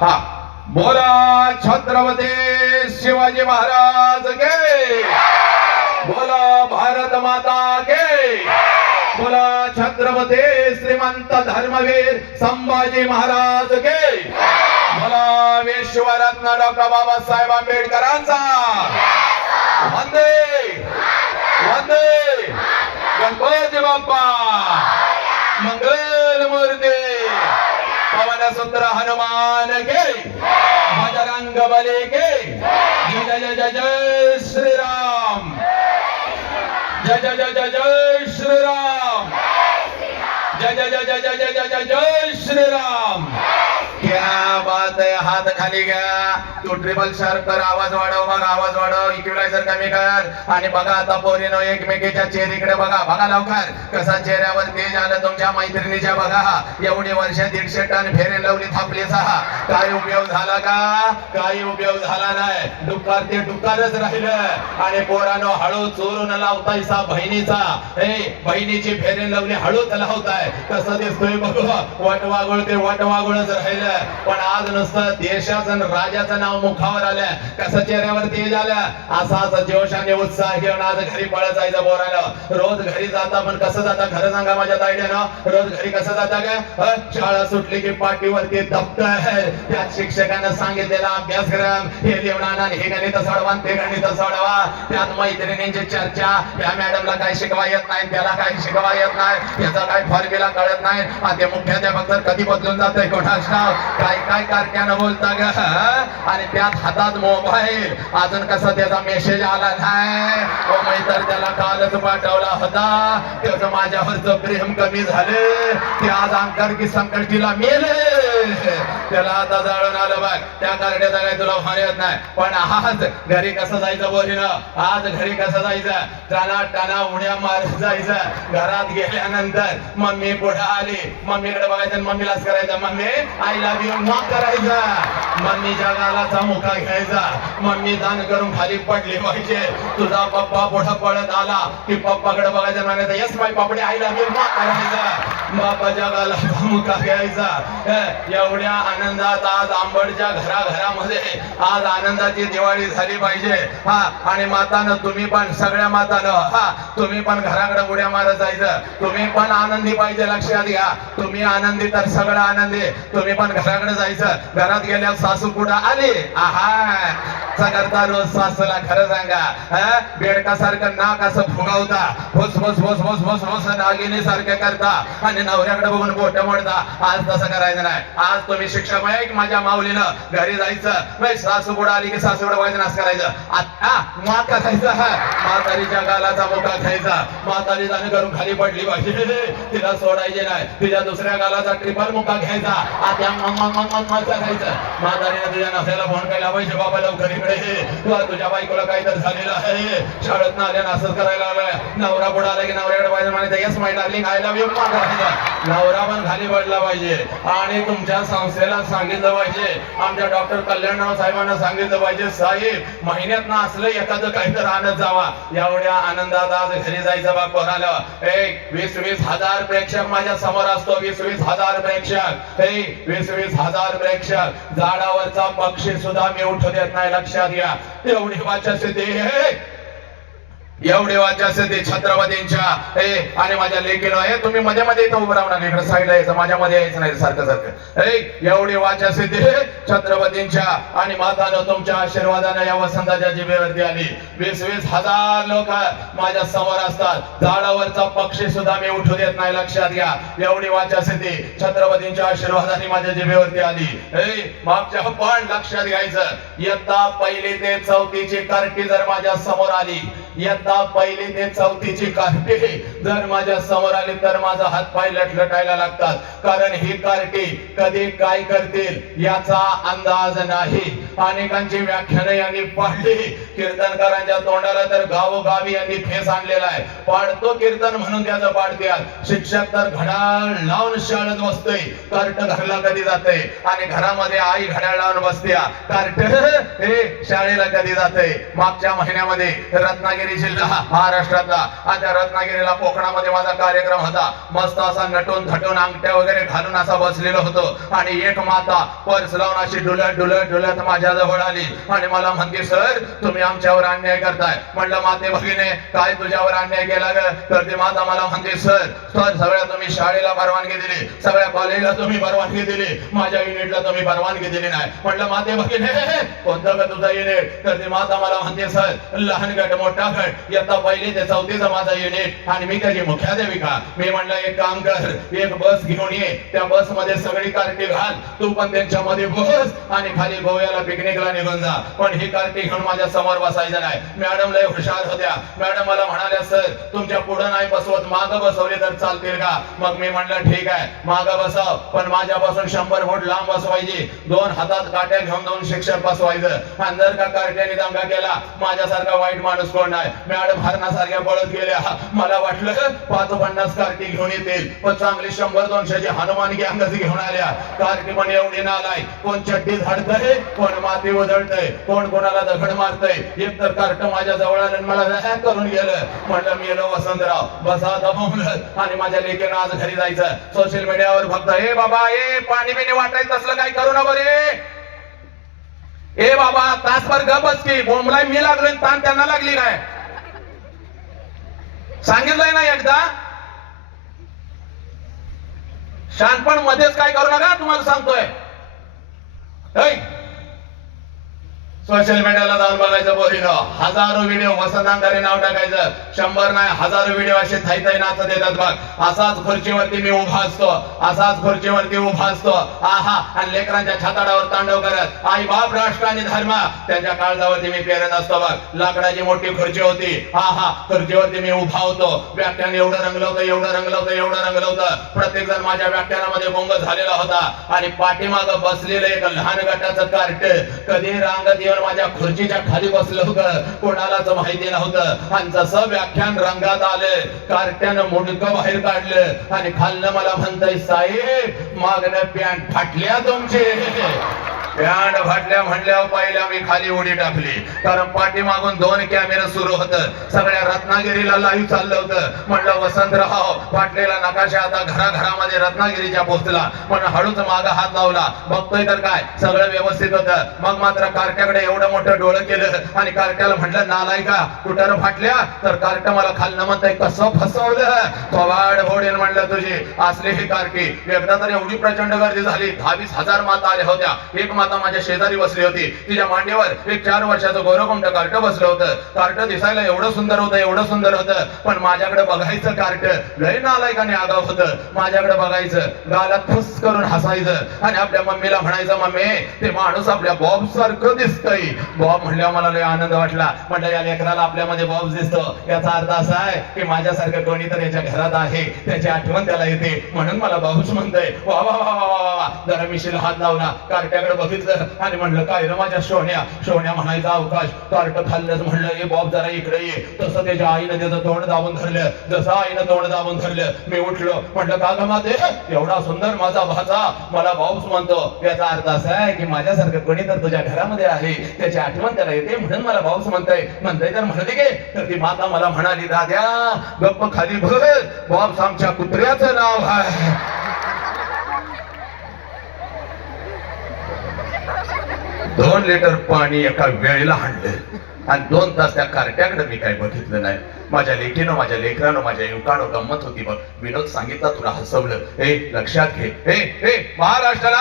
हा. बोला छत्रपती शिवाजी महाराज के. बोला भारत माता के. बोला छत्रपती श्रीमंत धर्मवीर संभाजी महाराज के. बोला विश्वरत्न डॉक्टर बाबासाहेब आंबेडकरांचा. वंदे. वंदे. गणपती बाप्पा. मंगल मूर्ती. पवन सुंदर हनुमान के बजरंग बली के जय जय जय जय श्री राम जय जय जय जय जय श्री राम जय जय जय जय जय जय जय श्री राम घ्या शार्प कर आवाज वाढव बघा आवाज वाढव. इक्विलायझर कमी कर. आणि बघा आता पोरीनो एकमेकीच्या चेहरीकडे बघा. बघा लवकर कसा चेहऱ्यावर तेज आलं तुमच्या मैत्रिणीच्या बघा. एवढी वर्ष दीडशे टन फेरे लावली थापली सहा. काय उपयोग झाला का? काही उपयोग झाला नाही. डुक्कर ते डुक्करच राहिलं. आणि पोरानो हळू चोरून लावतायसा बहिणीचा. ए बहिणीची फेरे लावली हळूच लावताय. कसं दिसतोय बघ. वटवागुळ ते वटवागुळच राहिलं. पण आज नुसतं देशाचं राजाचं नाव मुखावर आलं. कसं चेहऱ्यावर तेज आलं. असा जोश आणि उत्साह घेऊन आज घरी पळत जायचं बोरानं रोज घरी जाता पण कसं जाता? खरं सांगा माझ्या तायड्यानं रोज घरी कसं जाता का शाळा सुटली की पाठीवरती दप्तर. त्यात शिक्षकानं सांगितलेला अभ्यासक्रम. हे लिहून हे गणित सोडवा ते गणित सोडवा. त्यात मैत्रिणींची चर्चा. त्या मॅडमला काय शिकवा येत नाही त्याला काय शिकवा येत नाही? त्याचा काय फॉर्म्युला कळत नाही? आणि ते मुख्याध्यापक तर कधी बदलून जातंय कोणाच काय काय कारख्यानं बोलता ग? आणि त्या सगळ्यात हातात मोबाईल. अजून कसा त्याचा मेसेज आला नाही. हो मी तर त्याला कालच पाठवला होता. त्याचं माझ्यावरच प्रेम कमी झाले. ते आज अंकर की संकष्टीला मेले. त्याला आता जाळून आलं बघ. त्या कारड्याचा काही तुला भान येत नाही. पण आज घरी कसं जायचं बोलीनं? आज घरी कसं जायचं? त्याला टाना उड्या मारत जायचं. घरात गेल्यानंतर मम्मी पुढे आली. मम्मीकडे बघायचं मम्मीलाच करायचं. मम्मी आई लव्ह यू मग करायचं. मम्मीच्या गालाचा मुका घ्यायचा. मम्मी दान करून खाली पडली पाहिजे. तुझा पप्पा पुढे पडत आला. की पप्पाकडे बघायचं म्हणायचं यस माय पापडी आई लव्ह यू मग करायचं. बापाच्या गालाचा मुका घ्यायचा. एवढ्या आनंदात आज आंबडच्या घराघरामध्ये आज आनंदाची दिवाळी झाली पाहिजे. हा आणि मातानं तुम्ही पण सगळ्या मातानं हा तुम्ही पण घराकडे उड्या मारत जायचं. तुम्ही पण आनंदी पाहिजे लक्षात घ्या. तुम्ही आनंदी तर सगळं आनंदी. तुम्ही पण घराकडे जायचं. घरात गेल्यावर सासू कुठं आली? आहा चा करता रोज सासला खरं सांगा बेडकासारखं नाक असं फुगावता फुस फुस फुस फुस फुस फुस नागिनी सारखं करता आणि नवऱ्याकडे बघून बोट मोडता आज तसं करायचं नाही आज तुम्ही शिक्षक आहे की माझ्या माऊलीनं घरी जायचं सासू पुढे आली की सासू पुढे व्हायचं नाच करायचं आता मा करायचं म्हातारीच्या गालाचा मोठा खायचा म्हातारी जाणे करून खाली पडली पाहिजे तिला सोडायचे नाही तिच्या दुसऱ्या गालाचा ट्रिपल मुका घ्यायचा आता मग मग मग मग मग म्हातारीने तुझ्या नसल्याला फोन केला पाहिजे बाबा लवकर इकडे. तुझ्या बायकोला काय तर झालेलं आहे. शाळेत ना आल्या असं करायला हवंय नवरा बुडाला की नवऱ्याकडे पाहिजे म्हणायचं yes my darling I love you नवरा पण खाली पडला पाहिजे. आणि तुमच्या संस्थेला सांगितलं पाहिजे. आमच्या डॉक्टर कल्याणराव साहेबांना सांगितलं पाहिजे साहेब महिन्यात ना असलं एखादं काहीतरी आणत जावा. एवढ्या आनंदात आज घरी जायचं बाग कोणाला. एक वीस वीस हजार प्रेक्षक माझ्यासमोर असतो वीस वीस हजार प्रेक्षक. हे वीस वीस हजार प्रेक्षक झाडावरचा पक्षी सुद्धा मी उठू देत नाही लक्षात घ्या. एवढी वाचस्थिती हे एवढे वाचा ते छत्रपतींच्या ए आणि माझ्या लेकीनं हे तुम्ही मध्ये मध्ये इथं उभं राहणार इकडे साईडला यायचं माझ्या मध्ये यायचं नाही सारखं सारखं. ए एवढी वाचा ते छत्रपतींच्या आणि मातानं तुमच्या आशीर्वादानं या वसंताच्या जिभेवरती आली. वीस वीस हजार लोक माझ्यासमोर असतात. झाडावरचा पक्षी सुद्धा मी उठू देत नाही लक्षात घ्या. एवढी वाचा ते छत्रपतींच्या आशीर्वादाने माझ्या जिभेवरती आली. ए मागच्या पण लक्षात घ्यायचं. इयत्ता पहिली ते चौथीची कारकी जर माझ्यासमोर आली यंदा पहिली ते चौथीची कार्टी. जर माझ्यासमोर आली तर माझा हात पाय लटलटायला लागतात. कारण ही कार्टी कधी काय करतील याचा अंदाज नाही. अनेकांची व्याख्यान यांनी पाडली. कीर्तनकारांच्या तोंडाला तर गावोगावी यांनी फेस आणलेला आहे. पाडतो कीर्तन म्हणून त्याचं पाडत्यात शिक्षक तर घड्याळ लावून शाळेत बसतोय. कार्ट घरला कधी जाते आणि घरामध्ये आई घड्याळ लावून बसत्या कार्ट हे शाळेला कधी जाते मागच्या महिन्यामध्ये रत्नागिरी रत्नागिरी जिल्हा महाराष्ट्रातला. आणि त्या रत्नागिरीला कोकणामध्ये माझा कार्यक्रम होता. मस्त असा नटून थटून अंगठ्या वगैरे घालून असा बसलेलो होतो. आणि एक माता पर्स लावून अशी डुलत डुलत डुलत माझ्या जवळ आली. आणि मला म्हणते सर तुम्ही आमच्यावर अन्याय करताय. म्हणलं माते भगिने काय तुझ्यावर अन्याय केला ग? तर ती माता मला म्हणते सर सर सगळ्या तुम्ही शाळेला परवानगी दिली. सगळ्या कॉलेजला तुम्ही परवानगी दिली. माझ्या युनिटला तुम्ही परवानगी दिली नाही. म्हणलं माते भगिने कोणतं ग तुझा युनिट? तर ती माता मला म्हणते सर लहान गट मोठा गट इयत्ता पहिली ते चौथीचा माझा युनिट आणि मी त्याची मुख्याध्यापिका मी म्हणलं एक काम कर. एक बस घेऊन ये. त्या बसमध्ये सगळी कार्टी घाल. तू पण त्यांच्यामध्ये बस आणि खाली गोव्याला पिकनिकला निघून जा. पण ही कार्टी घेऊन माझ्यासमोर बसायचं नाही. मॅडम लय हुशार होत्या. मॅडम मला म्हणाल्या सर तुमच्यापुढे नाही बसवत माग बसवले तर चालतील का? मग मी म्हणलं ठीक आहे. माग बसव. पण माझ्यापासून शंभर फूट लांब बसवायची. दोन हातात काट्या घेऊन जाऊन शिक्षक बसवायचं. आणि जर का कार्ट्या निदांगा केला माझ्यासारखा वाईट माणूस कोण नाही? काय? मॅड हरणासारख्या पळत गेल्या. मला वाटलं पाच पन्नास कार्टी घेऊन येतील. पण चांगले शंभर दोनशेची हनुमान गँगच घेऊन आल्या. कार्टी पण एवढी नालाय. कोण चड्डी झाडतय? कोण माती उधळतय कोण कोणाला दगड मारतय? एक तर कार्ट माझ्या जवळ आलं आणि मला हॅक करून गेलं. म्हटलं मी येलो वसंतराव. बसा दमवलं. आणि माझ्या लेकीनं आज घरी जायचं. सोशल मीडियावर फक्त हे बाबा हे पाणी बिणी वाटायचं तसलं काही करू नको रे. ए बाबा तासभर गपच की. बोंबलाय मी लागलोय ताण त्यांना लागली काय? सांगितलंय ना एकदा? शानपण मध्येच काय करू नका तुम्हाला सांगतोय. ऐ, सोशल मीडियाला जाऊन बघायचं बोलिनो. हजारो व्हिडिओ वसंत नाव टाकायचं. शंभर नाही हजारो व्हिडिओ असे थाई थाई नाचत येतात बघ. असाच खुर्चीवरती मी उभा असतो. असाच खुर्चीवरती उभा असतो. आहा आणि लेकरांच्या छाताडावर तांडव करत. आई बाप राष्ट्र आणि धर्म. त्यांच्या काळजावरती मी पेरत असतो बघ. लाकडाची मोठी खुर्ची होती. आहा खुर्चीवरती मी उभा होतो. व्याख्यान एवढं रंगलं होतं एवढं रंगलं होतं एवढं रंगलं होतं. प्रत्येक जण माझ्या व्याख्यानामध्ये गुंग झालेला होता. आणि पाठीमाग बसलेलं एक लहान गटाचं कार्ट कधी रांगत येऊन माझ्या खुर्चीच्या खाली बसलं होतं कोणालाच माहिती नव्हतं. आणि जसं व्याख्यान रंगात आलं कारट्यानं मुंडकं बाहेर काढलं आणि खालनं मला म्हणतय साहेब मागणं पॅन्ट फाटल्या तुमचे. पॅन्ट फाटल्या म्हणल्यावर पहिल्या मी खाली उडी टाकली. कारण पाठीमागून दोन कॅमेरे सुरू होत. सगळ्या रत्नागिरीला लाईव्ह चाललं होतं. म्हणलं वसंतराव फाटलेला नकाशा आता घराघरामध्ये रत्नागिरीच्या पोहोचला. पण हळूच माग हात लावला. बघतोय तर काय? सगळं व्यवस्थित होतं. मग मात्र कार्ट्याकडे एवढं मोठं डोळं केलं आणि कार्ट्याला म्हटलं नालाय का कुठं फाटल्या? तर कार्ट मला खाल म्हणतंय कसं फसवलं? थोबाड फोडेल म्हणलं तुझी. असली ही कार्टी एकदा तर एवढी प्रचंड गर्दी झाली. दहावीस हजार माता आल्या होत्या. एक माता माझ्या शेजारी बसली होती. तिच्या मांडीवर एक चार वर्षाचं गोरकोमट कार्ट बसलं होतं. कार्ट दिसायला एवढं सुंदर होतं एवढं सुंदर होतं. पण माझ्याकडे बघायचं कार्ट लय नालायकाने आगाव होतं. माझ्याकडे बघायचं गाला फुस करून हसायचं. आणि आपल्या मम्मीला म्हणायचं मम्मी ते माणूस आपल्या बॉब सारखं दिसतंय. बॉब म्हणल्यावर मला लय आनंद वाटला. म्हटलं या लेकराला आपल्यामध्ये बॉब दिसतो. याचा अर्थ असा आहे की माझ्यासारखं कोणी तर याच्या घरात आहे. त्याची आठवण त्याला येते. म्हणून मला बाबूच म्हणतोय. वा वा वा वा वा वा जरा मिशील हात लावला. कार्ट्याकडे बघितलं आणि म्हणलं काय रे माझ्या सोन्या सोन्या म्हणायचा अवकाश. कार्ट खाल्लंच म्हणलं ए बॉब जरा इकडे ये. तसं त्याच्या आईनं त्याचं तोंड दाबून धरलं. जसं आईनं तोंड दाबून धरलं मी उठलो. म्हटलं का ग माते? एवढा सुंदर माझा भाचा. मला बॉब्स म्हणतो. याचा अर्थ असा आहे की माझ्यासारखं कोणी तर तुझ्या घरामध्ये आहे. त्याची आठवण त्याला येते म्हणून मला बॉब्स म्हणताय. म्हणताय तर म्हणते गे. तर ती माता मला म्हणाली दाद्या गप्प खाली बघ बॉब्स आमच्या कुत्र्याचं नाव आहे. दोन लिटर पाणी एका वेळेला हाणलं आणि दोन तास त्या कार्ट्याकडे मी काही बघितलं नाही. माझ्या लेकीनं माझ्या लेकरानं माझ्या युवकानं गंमत होती बघ. विनोद सांगितला तुला हसवलं. हे लक्षात घे. ए हे महाराष्ट्राला